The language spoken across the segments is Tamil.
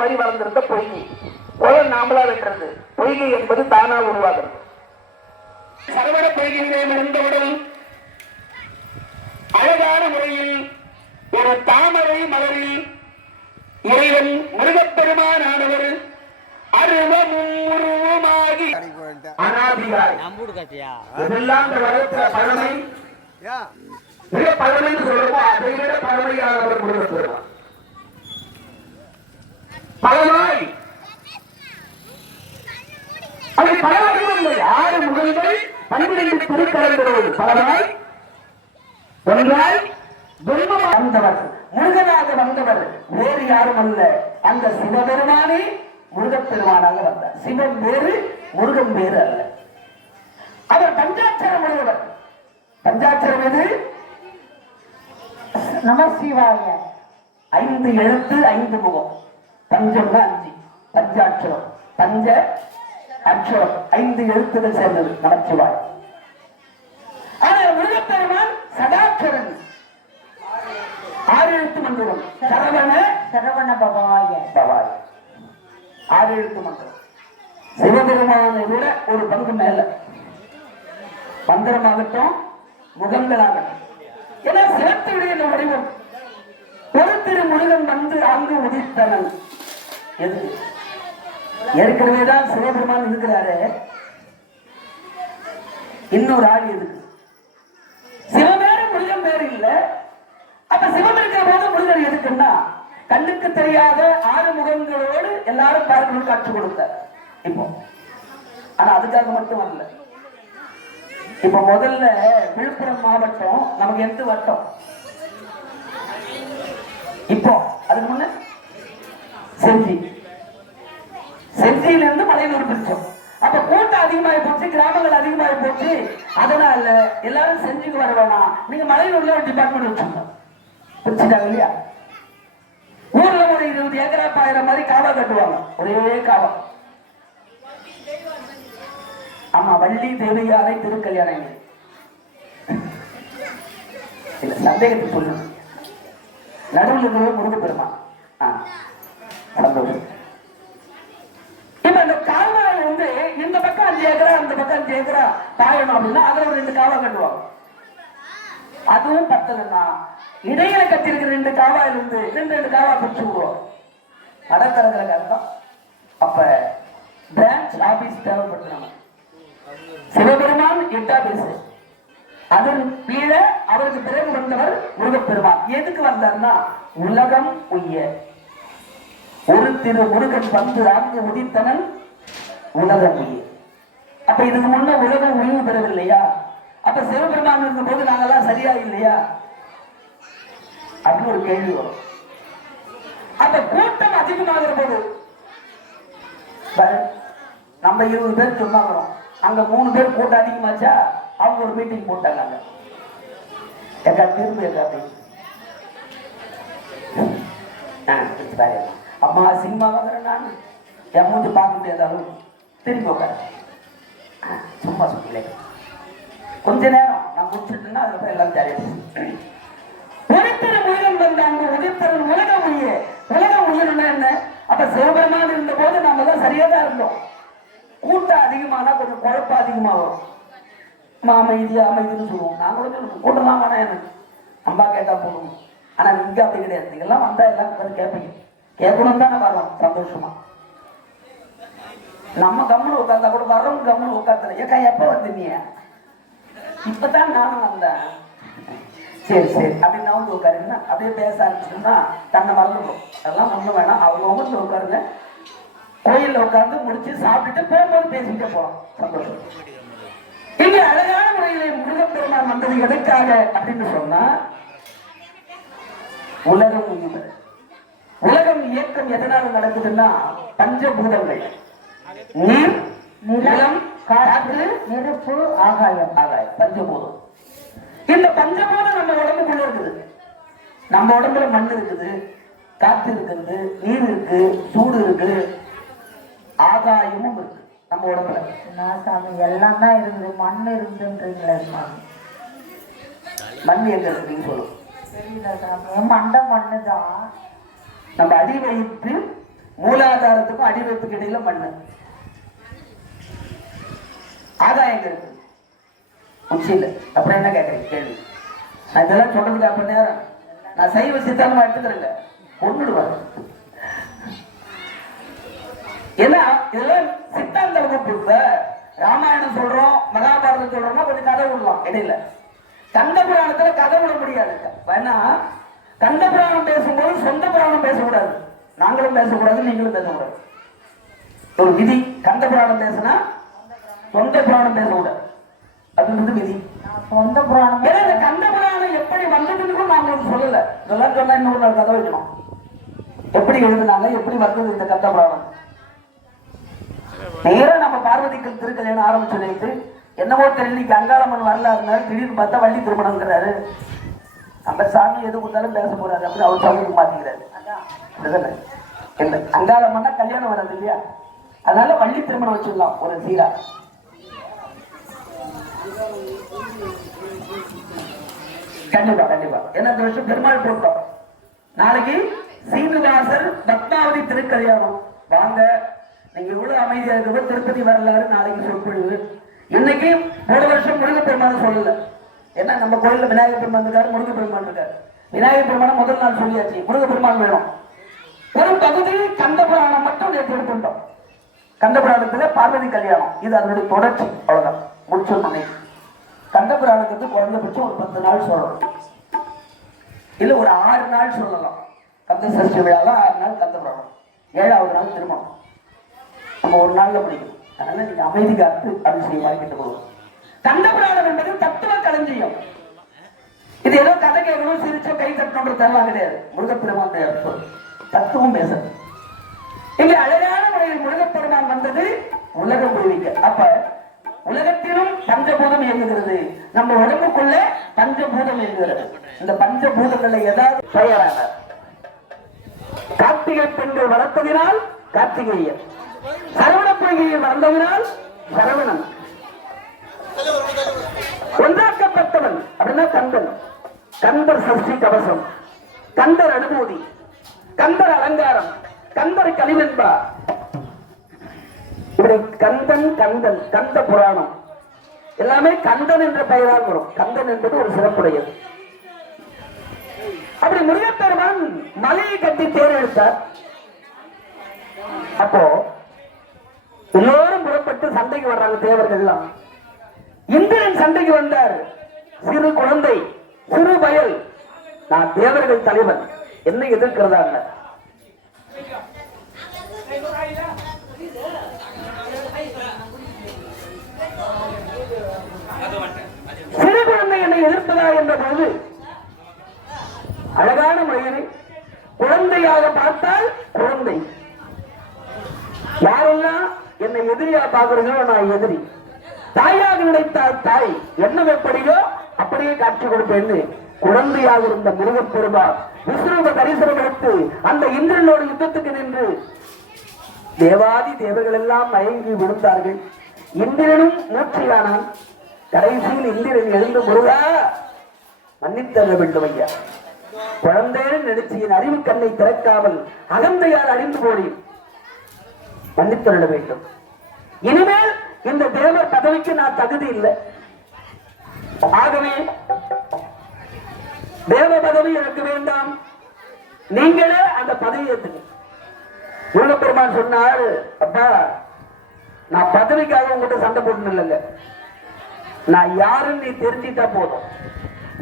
மாதிரி வளர்ந்திருக்க பொய்கை. குளம் நாமளா வெட்டுறது. பொய்கை என்பது தானா உருவாகிறது. சரவண பொய்கையிலே இருந்தவுடன் அழகான முறையில் ஒரு தாமரை மலரில் இறைவன் முருகப்பெருமானானவர் அருவமும் உருவமாகி அனாதிகாய் இதெல்லாம் பழமை மிக பழமை சொல்லுவோம். அதை விட பழமையானவர் முருகப்பெருமான். பழமாய் அதை பல வடிவங்கள் 6 முகங்கள் 12 திருக்கரங்களோடு பலமாய் ஒன்றாய் வந்தவர் முருகனாக வந்தவர் வேறு யாரும் அல்ல, அந்த சிவபெருமானே முருகப்பெருமானாக வந்தார். சிவன் வேறு, முருகன் வேறு அல்ல. அவர் பஞ்சாட்சரம் உடையவர். பஞ்சாட்சரம் எது? நமசிவாய. 5 எழுத்து 5 முகம். பஞ்சம் 5, பஞ்சாட்சரம். பஞ்ச அட்சரம் 5 எழுத்துகள் சேர்ந்தது நமச்சிவாய். ஆனால் முருகப்பெருமான் சதாட்சரன். 6 எழுத்து மந்திரம். சரவண சரவண பவாய பவாய 6 எழுத்து மந்திரம். சிவபெருமானை விட ஒரு பங்கு மேல மந்திரமாகட்டும் முகங்களாகட்டும். ஏன்னா சிவத்துடைய வடிவம். ஒரு திரு முருகன் வந்து அங்கு உதித்தனன். எது ஏற்கனவேதான் சிவபெருமான் இருக்கிறாரு. இன்னொரு ஆள் இருக்கு. சிவன் வேறு முருகன் வேறு இல்ல. அப்ப சிவம் இருக்கிற போது முருகன் எதுக்குன்னா கண்ணுக்கு தெரியாத 6 முகங்களோடு எல்லாரும் பார்க்கணும் காட்சி கொடுத்தார். இப்போ ஆனா அதுக்காக மட்டும் அல்ல. இப்ப முதல்ல விழுப்புரம் மாவட்டம் நமக்கு எந்த வட்டம்? இப்போ அதுக்கு முன்ன செஞ்சி. செஞ்சியிலிருந்து மலையனூர் பிரிச்சோம். அப்ப கூட்டம் அதிகமாகி போச்சு, கிராமங்கள் அதிகமாகி போச்சு. அதனால எல்லாரும் செஞ்சுக்கு வர வேணாம், நீங்க மலையனூர்ல ஒரு டிபார்ட்மெண்ட் வச்சுக்கோங்க. பிரிச்சுட்டாங்க இல்லையா? ஊர்ல ஒரு 20 ஏக்கரா பாயிர மாதிரி காவா கட்டுவாங்க. ஒரே காவா. ஆமா, வள்ளி தேவையாரை திருக்கல்யாணம் இல்ல, சந்தேகத்தை சொல்லுங்க. நடுவில் இருக்கிற முருகப்பெருமான். இப்ப இந்த கால்வாய் வந்து இந்த பக்கம் 5 ஏக்கரா அந்த பக்கம் 5 ஏக்கரா பாயணும் அப்படின்னா அதுல ஒரு 2 காவா கட்டுவாங்க. அதுவும் பத்தலன்னா இடையில கட்டிருக்கிற 2 காவாயில இருந்து 2 காவா பிடிச்சு விடுவோம். அடக்கறதுல கஷ்டம். அப்ப பிரான்ச் ஆபீஸ் தேவைப்படுறாங்க. சிவபெருமான் 8 ஆபீஸ். அதன் கீழே அவருக்கு பிறகு வந்தவர் முருகப்பெருமான். எதுக்கு வந்தார்னா உலகம் உய்ய. ஒரு திரு முருகன் வந்து அங்கு உதித்தனன் உலகம் உய்ய. அப்ப இதுக்கு முன்ன உலகம் உய்வு பெறவில்லையா? அப்ப சிவபெருமான் இருக்கும் போது நாங்கெல்லாம் சரியா இல்லையா அப்படின்னு ஒரு கேள்வி வரும். அப்ப கூட்டம் அதிகமாகிற போது நம்ம 20 பேர் சொன்னாங்க, அங்க 3 பேர் கூட்டம் அதிகமாச்சா அவங்க ஒரு மீட்டிங் போட்டாங்க. எக்கா திரும்ப எக்காத்தி அம்மா சினிமா வாங்குறேன் நான் என் மூஞ்சி பார்க்க முடியாதாலும் திரும்பி உட்கார சும்மா சொல்லல. கொஞ்ச நேரம் நான் முடிச்சுட்டேன்னா அதுக்கப்புறம் எல்லாம் தெரியும். உதித்தர முருகன் வந்தாங்க. உதித்தரன் உலகம் உய்ய. உலகம் உயிரினா என்ன? அப்ப சிவபெருமான் இருந்த போது நாம தான் சரியா தான் இருந்தோம். கூட்டம் அதிகமானா கொஞ்சம் குழப்பம் அதிகமாகும். அமைதியா அமைதின்னு சொல்லுவோம். நாங்களும் கூட்டம் தான் வேணா எனக்கு அம்பா கேட்டா போடுவோம். ஆனா இங்க அப்படி கிடையாது. நீங்கெல்லாம் வந்தா எல்லாம் கேட்பீங்க. கேட்கணும் தானே வரோம் சந்தோஷமா. நம்ம கம்முன்னு உட்கார்ந்தா கூட வரோம் கம்முன்னு உட்கார்ந்து. ஏக்கா எப்ப வந்தீங்க? இப்பதான் நானும் வந்தேன். சரி சரி அப்படின்னு வந்து உட்காருங்கன்னா அப்படியே பேச ஆரம்பிச்சோம்னா தன்னை மறந்துடும். அதெல்லாம் ஒண்ணும் வேணாம். அவங்க வீட்டுல உட்காருங்க. கோயில்ல உட்கார்ந்து முடிச்சு சாப்பிட்டுட்டு போகும்போது பேசிக்கிட்டே போகலாம். சந்தோஷம். இங்க அழகான முறையிலே முருகப்பெருமான் வந்தது எதற்காக அப்படின்னு சொன்னா உலகம் உயிர். உலகம் இயக்கம் எதனால நடக்குதுன்னா பஞ்சபூதங்கள் நீர், நிலம், காற்று, நெருப்பு, ஆகாயம். ஆகாயம் பஞ்சபூதம். இந்த பஞ்சபூதம் நம்ம உடம்புக்குள்ள இருக்குது. நம்ம உடம்புல மண் இருக்குது, காற்று இருக்குது, நீர் இருக்கு, சூடு இருக்கு, ஆகாயமும் இருக்கு நம்ம உடம்புல. சாமி எல்லாம் தான் இருக்குது. மண் இருக்குன்றீங்களா? மண் எங்க இருக்குன்னு சொல்லுவோம். தெரியல சாமி. மண்டை மண்ணு தான். நம்ம அடி வயிற்று மூலாதாரத்துக்கும் அடிவயத்துக்கு இடையில மண்ணு. ஆதாயம் இருக்கு உச்சியில. அப்புறம் என்ன கேட்கறீங்க கேள்வி? நான் இதெல்லாம் சொல்றதுக்கு அப்ப நேரம் நான் சைவ சித்தாந்தமா எடுத்துக்கிறேங்க, கொண்டுடுவாங்க. ஏன்னா இதெல்லாம் சித்தாந்த வகுப்பு. இப்ப ராமாயணம் சொல்றோம், மகாபாரதம் சொல்றோம்னா கொஞ்சம் கதை விடலாம் இடையில. கந்த புராணத்துல கதை விட முடியாது. வேணா கந்த புராணம் பேசும்போது சொந்த புராணம் பேசக்கூடாது, நாங்களும் பேசக்கூடாது, நீங்களும் பேசக்கூடாது. ஒரு விதி. கந்த புராணம் பேசினா சொந்த புராணம் பேசக்கூடாது, அது விதி. சொந்த புராணம். ஏன்னா இந்த கந்த புராணம் எப்படி வந்ததுன்னு கூட நான் உங்களுக்கு சொல்லல. இதெல்லாம் சொன்னா இன்னொரு நாள் கதை வைக்கணும். எப்படி எழுதுனாங்க, எப்படி வந்தது இந்த கந்த புராணம். நேரம் நம்ம பார்வதிக்கு திருக்கல்யாணம் ஆரம்பிச்சு வைத்து என்னவோ தெரியல, அங்காளம்மன் வரலாறுனா திடீர்னு பார்த்தா வள்ளி திருமணம்ங்கிறாரு. நம்ம சாமி எது கொடுத்தாலும் பேச போறாரு அப்படின்னு அவர் சாமிக்கு மாத்திக்கிறாரு. இல்ல, அங்காளம்மன்னா கல்யாணம் வராது இல்லையா, அதனால வள்ளி திருமணம் வச்சிடலாம் ஒரு சீரா. கண்டிப்பா கண்டிப்பா. ஏன்னா இந்த வருஷம் பெருமாள் போட்டோம். நாளைக்கு சீனிவாசர் பத்மாவதி திருக்கல்யாணம். வாங்க, நீங்க இவ்வளவு அமைதியா இருக்க. திருப்பதி வரலாறு நாளைக்கு சொற்பொழிவு. இன்னைக்கு ஒரு வருஷம் முருகப்பெருமான் சொல்லல. ஏன்னா நம்ம கோயில்ல விநாயகர் பெருமான் இருக்காரு, முருகப்பெருமான் இருக்காரு. விநாயகர் பெருமான முதல் நாள் சொல்லியாச்சு, முருகப்பெருமான் வேணும். ஒரு பகுதி கந்த புராணம் மட்டும் நேற்று எடுத்துட்டோம். கந்த புராணத்துல பார்வதி கல்யாணம், இது அதனுடைய தொடர்ச்சி. அவ்வளவுதான், முடிச்சு. கந்த புராணத்துக்கு குறைந்தபட்சம் ஒரு 10 நாள் சொல்லணும், இல்ல ஒரு 6 நாள் சொல்லலாம். கந்த சஷ்டி விழாவில் 6 நாள் கந்த புராணம், 7வது நாள் திருமணம். நம்ம ஒரு நாள்ல படிக்கணும். அதனால நீங்க அமைதி காத்து அப்படின்னு சொல்லி வாங்கிட்டு போகணும். கந்த புராணம் என்பது தத்துவ களஞ்சியம். இது ஏதோ கதை கேட்கணும், சிரிச்சோ கை தட்டணும்ன்றதெல்லாம் கிடையாது. முருகப்பெருமான் தத்துவம் பேசுறது. இங்க அழகான முறையில் முருகப்பெருமான் வந்தது உலகம் முழுக்க. அப்ப உலகத்திலும் பஞ்சபூதம் இயங்குகிறது, நம்ம உடம்புக்குள்ள பஞ்சபூதம் இயங்குகிறது. இந்த பஞ்சபூதங்களை ஏதாவது தயாரானார். கார்த்திகை பெண்கள் வளர்த்ததினால் கார்த்திகேயன், சரவண பொய்கையை வளர்ந்ததினால் சரவணன், ஒன்றாக்கப்பட்டவன் அப்படின்னா கந்தன். கந்தர் சஷ்டி கவசம், கந்தர் அனுமதி, கந்தர் அலங்காரம், கந்தர் கலிவென்பா. இப்படி கந்தன் கந்தன் கந்த புராணம் எல்லாமே கந்தன் என்ற பெயரால் வரும். கந்தன் என்பது ஒரு சிறப்புடையது. அப்படி முருகப்பெருமான் மலையை கட்டி தேர் எடுத்தார். அப்போ எல்லோரும் புறப்பட்டு சண்டைக்கு வர்றாங்க தேவர்கள் எல்லாம். இந்திரன் சண்டைக்கு வந்தார். சிறு குழந்தை, சிறு பயல், நான் தேவர்கள் தலைவன், என்ன எதிர்க்கிறதா? சிறு குழந்தை என்னை எதிர்ப்பதா என்ற போது அழகான முறையில் குழந்தையாக பார்த்தால் குழந்தை, யாரெல்லாம் என்னை எதிரியா பார்க்கிறீங்களோ நான் எதிரி, தாயாக நினைத்தால் தாய், என்ன எப்படியோ அப்படியே காட்சி கொடுப்பேன்னு குழந்தையாக இருந்த முருகப்பெருமான் விஸ்வரூப தரிசனம் எடுத்து அந்த இந்திரனோடு யுத்தத்துக்கு நின்று தேவாதி தேவர்கள் எல்லாம் மயங்கி விழுந்தார்கள். இந்திரனும் மூர்ச்சியானான். கடைசியில் இந்திரன் எழுந்து முருகா மன்னித்தர வேண்டும் ஐயா, குழந்தைன்னு நினைச்சு என் அறிவு கண்ணை திறக்காமல் அகந்தையால் அழிந்து போடி மன்னித்தருட வேண்டும். இனிமேல் இந்த தேவ பதவிக்கு நான் தகுதி இல்லை, ஆகவே தேவ பதவி எனக்கு வேண்டாம், நீங்களே அந்த பதவியை ஏற்றுங்க. முருகப்பெருமான் சொன்னார், அப்பா நான் பதவிக்காக உங்ககிட்ட சண்டை போட்டு இல்லைங்க, நான் யாருன்னு நீ தெரிஞ்சுட்டா போதும்.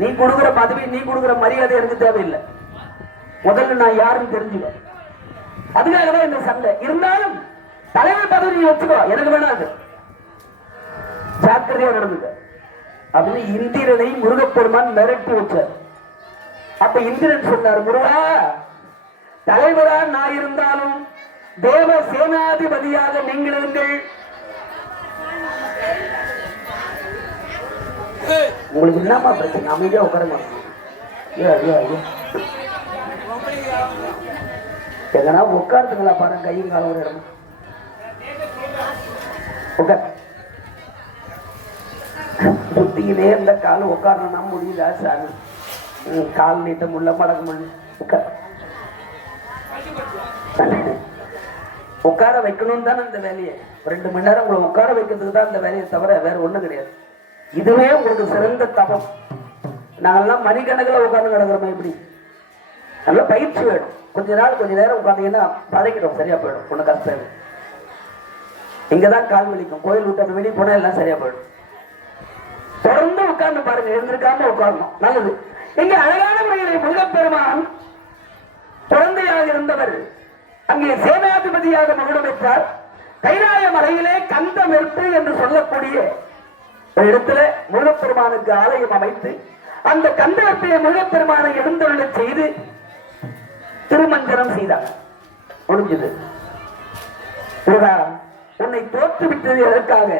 நீ கொடுக்குற பதவி, நீ கொடுக்குற மரியாதை எனக்கு தேவையில்லை, முதல்ல நான் யாருன்னு தெரிஞ்சுக்க. அதுக்காக தான் இந்த சண்டை. இருந்தாலும் தலைவர் பதவி நீ வச்சுக்கோ, எனக்கு வேணாது, ஜாக்கிரதையா நடந்துக்க அப்படின்னு இந்திரனை முருகப்பெருமான் மிரட்டி வச்சார். அப்ப இந்திரன் சொன்னார், முருகா தலைவரா நான் இருந்தாலும் தேவ சேனாதிபதியாக நீங்கள் இருங்கள், உங்களுக்கு என்னமா பிரச்சனை, அமைதியா உட்காருங்க. எதனா உட்கார்த்துங்களா பாருங்க, கையும் காலம் ஒரு இடம் உட்கார். சுத்திக்கிட்டே இருந்த காலம் உட்காரணும்னா முடியல சாமி, கால் நீட்ட முடியல, மடக்க முடியல. உட்கார வைக்கணும் தானே இந்த வேலையை. 2 மணி நேரம் உங்களை உட்கார வைக்கிறதுக்கு தான் இந்த வேலையை தவிர வேற ஒண்ணும் கிடையாது. இதுவே உங்களுக்கு சிறந்த தபம். நாங்கெல்லாம் மணிக்கணக்கில் உட்கார்ந்து கிடக்குறோமே இப்படி. நல்ல பயிற்சி வேணும். கொஞ்ச நேரம் உட்காந்தீங்கன்னா பழகிடும், சரியா போயிடும். ஒன்றும் கஷ்டம் இல்லை. இங்கதான் கால் வலிக்கும். கோயில் விட்டு வெளியே போனா எல்லாம் சரியா போயிடும். தொடர்ந்து உட்கார்ந்து பாருங்க, எழுந்திருக்காம உட்காரணும், நல்லது. இங்க அழகான முறையில் முருகப்பெருமான் குழந்தையாக இருந்தவர் அங்கே சேனாதிபதியாக மகுடம் பெற்றார். கைலாய மலையிலே கந்த மெருப்பு என்று சொல்லக்கூடிய ஒரு இடத்துல முருகப்பெருமானுக்கு ஆலயம் அமைத்து அந்த கந்த மெருப்பையை முருகப்பெருமானை எழுந்தருள செய்து திருமஞ்சனம் செய்தார். முடிஞ்சது. உன்னை தோற்றுவிட்டது எதற்காக?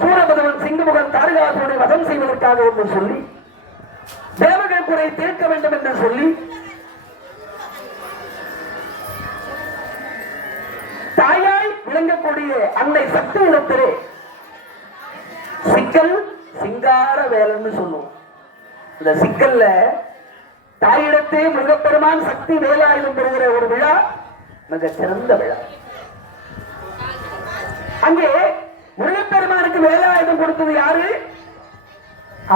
சூரபதவன் சிங்கமுகன் தாரகாசுரனை வதம் செய்வதற்காக என்று சொல்லி தேவர்கள் குறை தீர்க்க வேண்டும் என்று சொல்லி தாயாய் விளங்கக்கூடிய அன்னை சக்தி இடத்திலே சிக்கல் சிங்கார வேலைன்னு சொல்லுவோம். இந்த சிக்கல்ல தாயிடத்தே முருகப்பெருமான் சக்தி வேலாயுதம் பெறுகிற ஒரு விழா மிக சிறந்த விழா. அங்கே முருகப்பெருமானுக்கு வேலாயுதம் கொடுத்தது யாரு?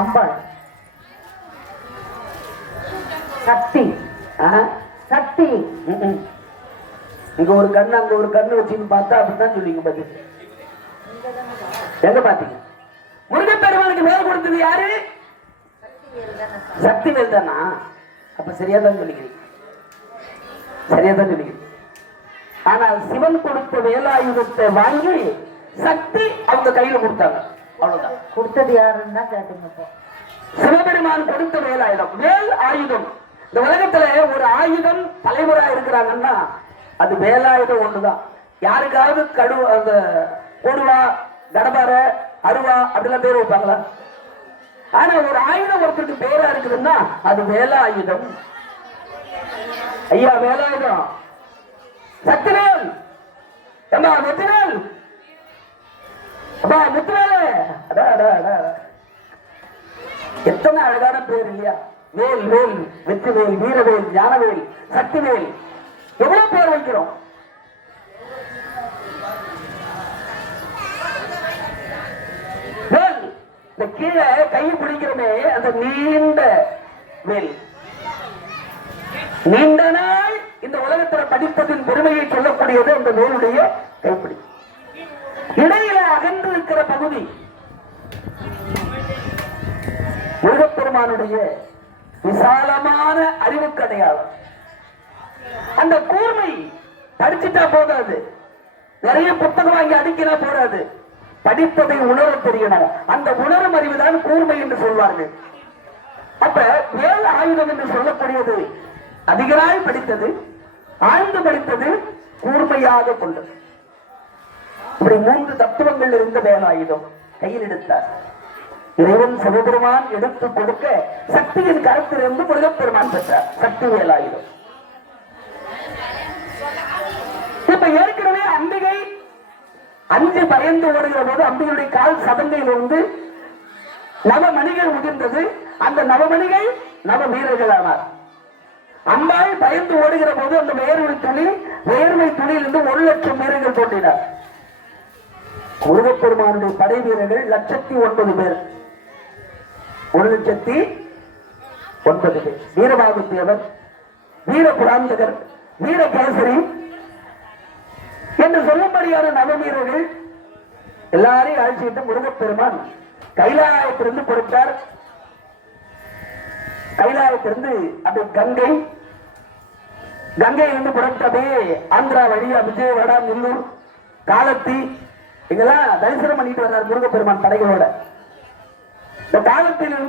அம்பாள் சக்தி. சக்தி இங்க ஒரு கண்ணு அங்க ஒரு கண்ணு வச்சுன்னு பார்த்தா அப்படித்தான் சொல்லிங்க. பதில் எங்க பாத்தீங்க? முருகப்பெருமானுக்கு வேலை கொடுத்தது யாரு? சக்தி வேல் தானா? அப்ப சரியா தான் சொல்லிக்கிறீங்க, சரியா தான் சொல்லிக்கிறீங்க. ஆனால் சிவன் கொடுத்த வேலாயுதத்தை வாங்கி சக்தி அவங்க கையில கொடுத்தாங்க. அவ்வளவுதான். கொடுத்தது யாருன்னா கேட்டீங்க. சிவபெருமான் கொடுத்த வேலாயுதம், வேல் ஆயுதம். இந்த உலகத்துல ஒரு ஆயுதம் தலைமுறையா இருக்கிறாங்கன்னா அது வேலாயுதம் ஒண்ணுதான். யாருக்காவது அந்த கொடுவா கடபார அருவா அப்படிலாம் பேர் வைப்பாங்களா? ஆனா ஒரு ஆயுதம் ஒருத்தருக்கு பேரா இருக்குதுன்னா அது வேலாயுதம். ஐயா வேலாயுதம் சக்திவேல், அம்மா வெற்றிவேல், அப்பா முத்துவேலு. எத்தனை அழகான பேர் இல்லையா? வேல் வேல், வெற்றிவேல், வீரவேல், ஞானவேல், சக்திவேல், எவ்வளவு பேர் வைக்கிறோம். வேல் இந்த கீழே கை பிடிக்கிறோமே அந்த நீண்ட வேல். நீண்ட நாள் இந்த உலகத்தில் படிப்பதின் பெருமையை சொல்லக்கூடியது அந்த வேலுடைய கைப்பிடி. இடையில அகன்று இருக்கிற பகுதி முருகப்பெருமானுடைய விசாலமான அறிவுக்கு அடையாளம். அந்த கூர்மை படிச்சுட்டா போதாது, நிறைய புத்தகம் வாங்கி அடிக்கினா போதாது, படிப்பதை உணர தெரியணும். அந்த உணரும் அறிவுதான் கூர்மை என்று சொல்வார்கள். அப்ப வேல் ஆயுதம் என்று சொல்லக்கூடியது அதிக நாள் படித்தது, ஆழ்ந்து படித்தது, கூர்மையாக கொண்டது. இப்படி 3 தத்துவங்கள் இருந்த வேலாயுதம் கையில் எடுத்தார். இறைவன் சிவபெருமான் எடுத்து கொடுக்க சக்தியின் கருத்திலிருந்து முருகப்பெருமான் பெற்றார் சக்தி வேலாயுதம். இப்ப ஏற்கனவே அம்பிகை அஞ்சு பயந்து ஓடுகிற போது அம்பிகையுடைய கால் சதங்கையிலிருந்து நவமணிகள் உதிர்ந்தது. அந்த நவமணிகள் நவ வீரர்கள் ஆனார். அம்பாள் பயந்து ஓடுகிற போது அந்த வேர்வை துணியிலிருந்து 1,00,000 வீரர்கள் தோன்றினார். முருகப்பெருமானுடைய படை வீரர்கள் 1,09,000 பேர். 1,09,000 பேர். வீரபாகுத்தேவர், வீர புராந்தகர், வீர கேசரி என்று சொல்லும்படியான நவவீரர்கள் எல்லாரையும் அழைச்சிட்டு முருகப்பெருமான் கைலாயத்திலிருந்து கொடுத்தார். கைலாயத்திலிருந்து அப்படி கங்கையிலிருந்து புறப்பட்டே ஆந்திரா வழியா விஜயவாடா, நெல்லூர், காலத்தி இதெல்லாம் தரிசனம் பண்ணிட்டு வர்றார் முருகப்பெருமான் படைகளோட. இந்த காலத்திலிருந்து